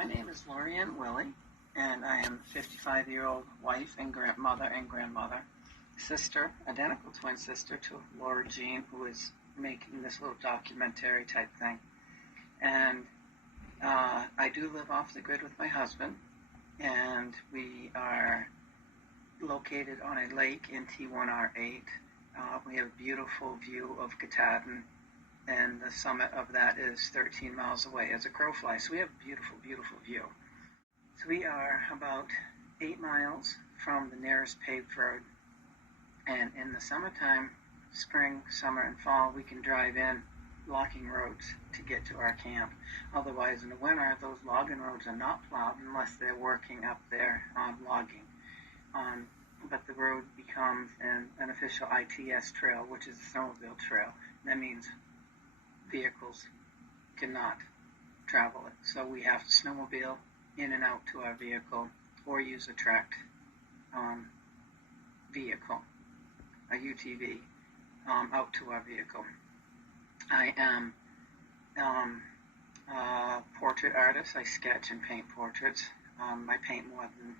My name is Willey, and I am a 55-year-old wife and mother and grandmother, sister, identical twin sister to Laura Jean, who is making this little documentary type thing. And I do live off the grid with my husband, and we are located on a lake in T1R8. We have a beautiful view of Katahdin, and the summit of that is 13 miles away as a crow flies. So we have a beautiful, beautiful view. So we are about 8 miles from the nearest paved road. And in the summertime, spring, summer, and fall, we can drive in logging roads to get to our camp. Otherwise, in the winter, those logging roads are not plowed unless they're working up there on logging. But the road becomes an official ITS trail, which is a snowmobile trail. That means vehicles cannot travel it. So we have to snowmobile in and out to our vehicle or use a tracked vehicle, a UTV, out to our vehicle. I am a portrait artist. I sketch and paint portraits. I paint more than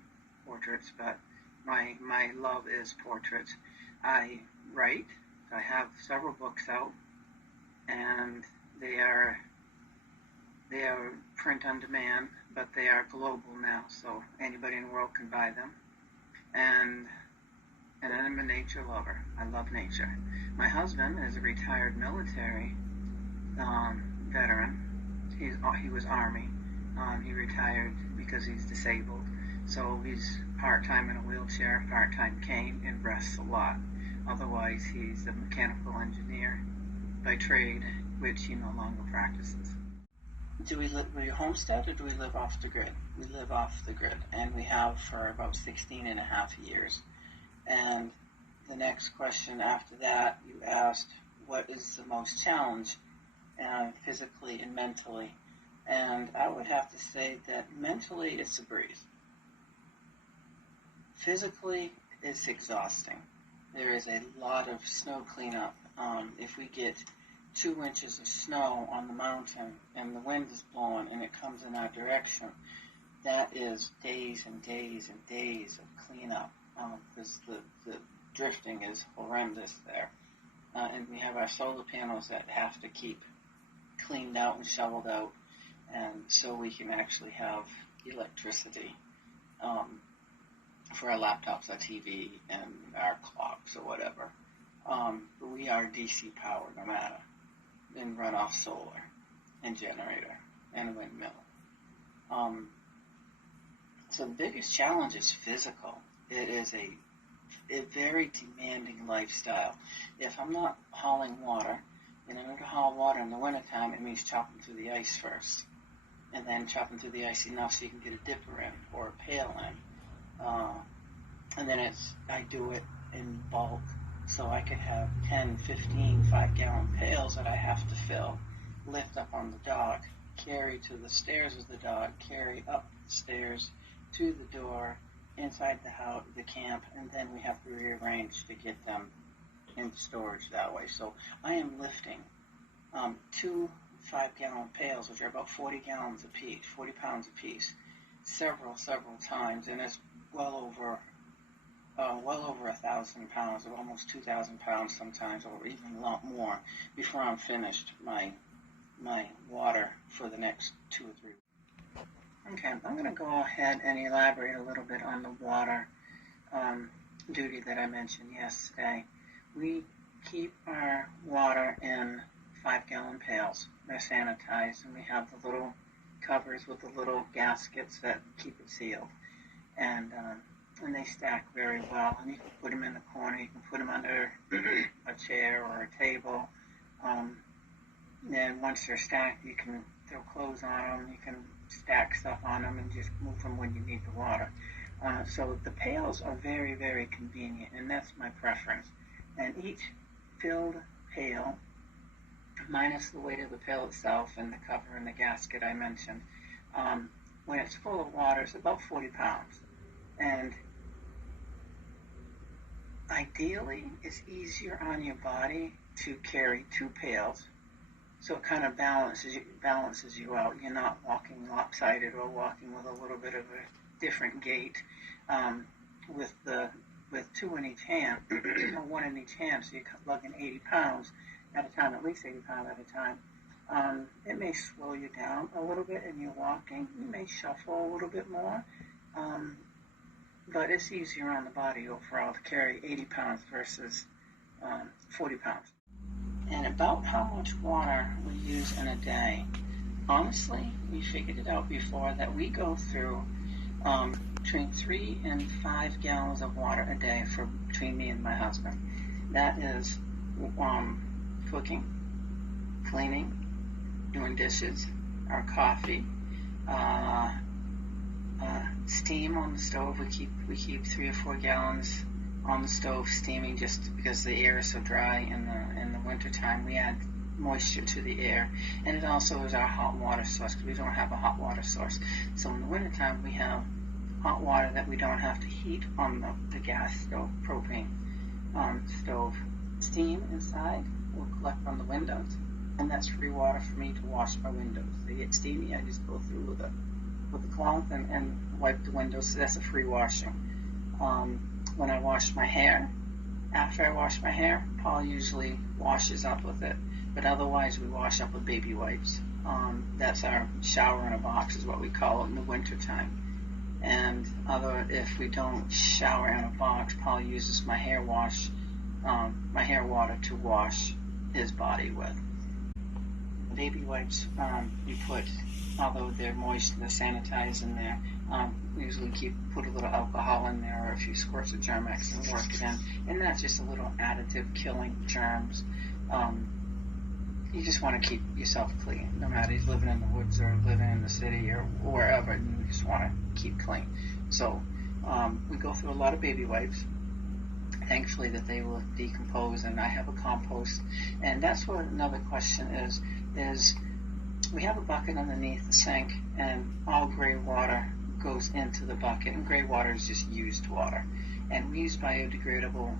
portraits, but my love is portraits. I write. I have several books out, and they are print on demand, but they are global now, so anybody in the world can buy them. And I'm a nature lover. I love nature. My husband is a retired military veteran. He was Army. He retired because he's disabled. So he's part-time in a wheelchair, part-time cane, and rests a lot. Otherwise, he's a mechanical engineer by trade, which he no longer practices. Do we homestead or do we live off the grid? We live off the grid, and we have for about 16 and a half years. And the next question after that, you asked, what is the most challenge physically and mentally? And I would have to say that mentally it's a breeze. Physically, it's exhausting. There is a lot of snow cleanup. If we get 2 inches of snow on the mountain and the wind is blowing and it comes in our direction, that is days and days and days of cleanup, because the drifting is horrendous there. And we have our solar panels that have to keep cleaned out and shoveled out, and so we can actually have electricity for our laptops, our TV, and our clocks or whatever. But we are DC powered no matter, and run off solar and generator and a windmill. So the biggest challenge is physical. It is a very demanding lifestyle. If I'm not hauling water, in order to haul water in the wintertime, it means chopping through the ice first, and then chopping through the ice enough so you can get a dipper in or a pail in. And then I do it in bulk, so I could have 10, 15 5-gallon pails that I have to fill, lift up on the dock, carry to the stairs of the dock, carry up the stairs to the door, inside the house, the camp, and then we have to rearrange to get them into storage that way. So I am lifting 2 5-gallon pails, which are about 40 gallons apiece, 40 pounds apiece, several times, and it's well over 1,000 pounds, or almost 2,000 pounds sometimes, or even a lot more, before I'm finished my water for the next 2 or 3 weeks. Okay, I'm going to go ahead and elaborate a little bit on the water duty that I mentioned yesterday. We keep our water in 5-gallon pails. They're sanitized, and we have the little covers with the little gaskets that keep it sealed. And they stack very well. And you can put them in the corner. You can put them under a chair or a table. Then once they're stacked, you can throw clothes on them. You can stack stuff on them and just move them when you need the water. So the pails are very, very convenient, and that's my preference. And each filled pail, minus the weight of the pail itself and the cover and the gasket I mentioned, when it's full of water, it's about 40 pounds. And ideally, it's easier on your body to carry 2 pails So it kind of balances you out. You're not walking lopsided or walking with a little bit of a different gait. With two in each hand, or one in each hand, so you're lugging 80 pounds at a time, at least 80 pounds at a time. It may slow you down a little bit in your walking. You may shuffle a little bit more, but it's easier on the body overall to carry 80 pounds versus 40 pounds. And about how much water we use in a day, honestly, we figured it out before that we go through between 3 and 5 gallons of water a day between me and my husband. That is cooking, cleaning, doing dishes, our coffee, steam on the stove. We keep 3 or 4 gallons on the stove steaming just because the air is so dry in the wintertime. We add moisture to the air, and it also is our hot water source because we don't have a hot water source. So in the wintertime we have hot water that we don't have to heat on the gas stove, propane stove. Steam inside will collect on the windows, and that's free water for me to wash my windows. They get steamy, I just go through with a cloth and wipe the windows, so that's a free washing. When I wash my hair, after I wash my hair, Paul usually washes up with it, but otherwise we wash up with baby wipes. That's our shower in a box is what we call it in the wintertime. And if we don't shower in a box, Paul uses my hair water to wash his body with. Baby wipes, you put, although they're moist and they're sanitized in there, we usually put a little alcohol in there or a few squirts of Germex and work it in. And that's just a little additive killing germs. You just want to keep yourself clean, no matter if you're living in the woods or living in the city or wherever. You just want to keep clean. So we go through a lot of baby wipes. Thankfully that they will decompose, and I have a compost. And that's what another question is we have a bucket underneath the sink, and all gray water goes into the bucket, and gray water is just used water. And we use biodegradable,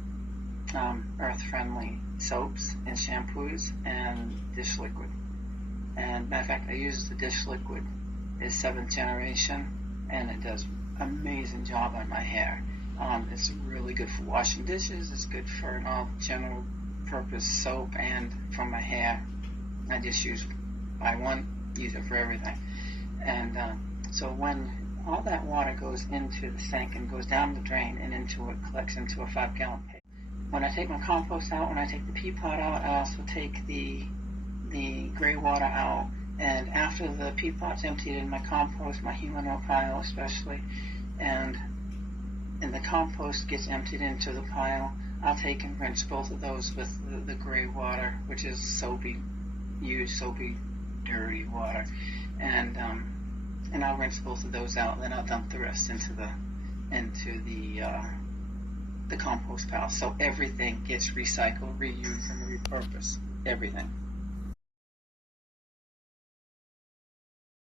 earth-friendly soaps and shampoos and dish liquid. And matter of fact, I use the dish liquid. It's 7th generation, and it does an amazing job on my hair. It's really good for washing dishes. It's good for an all general purpose soap and for my hair. I just buy one, use it for everything. And so when all that water goes into the sink and goes down the drain and collects into a 5-gallon pail. When I take my compost out, when I take the pea pot out, I also take the gray water out. And after the pea pot's emptied in my compost, my human pile especially, and the compost gets emptied into the pile, I'll take and rinse both of those with the gray water, which is soapy, dirty water, and I'll rinse both of those out, and then I'll dump the rest into the compost pile. So everything gets recycled, reused, and repurposed. Everything.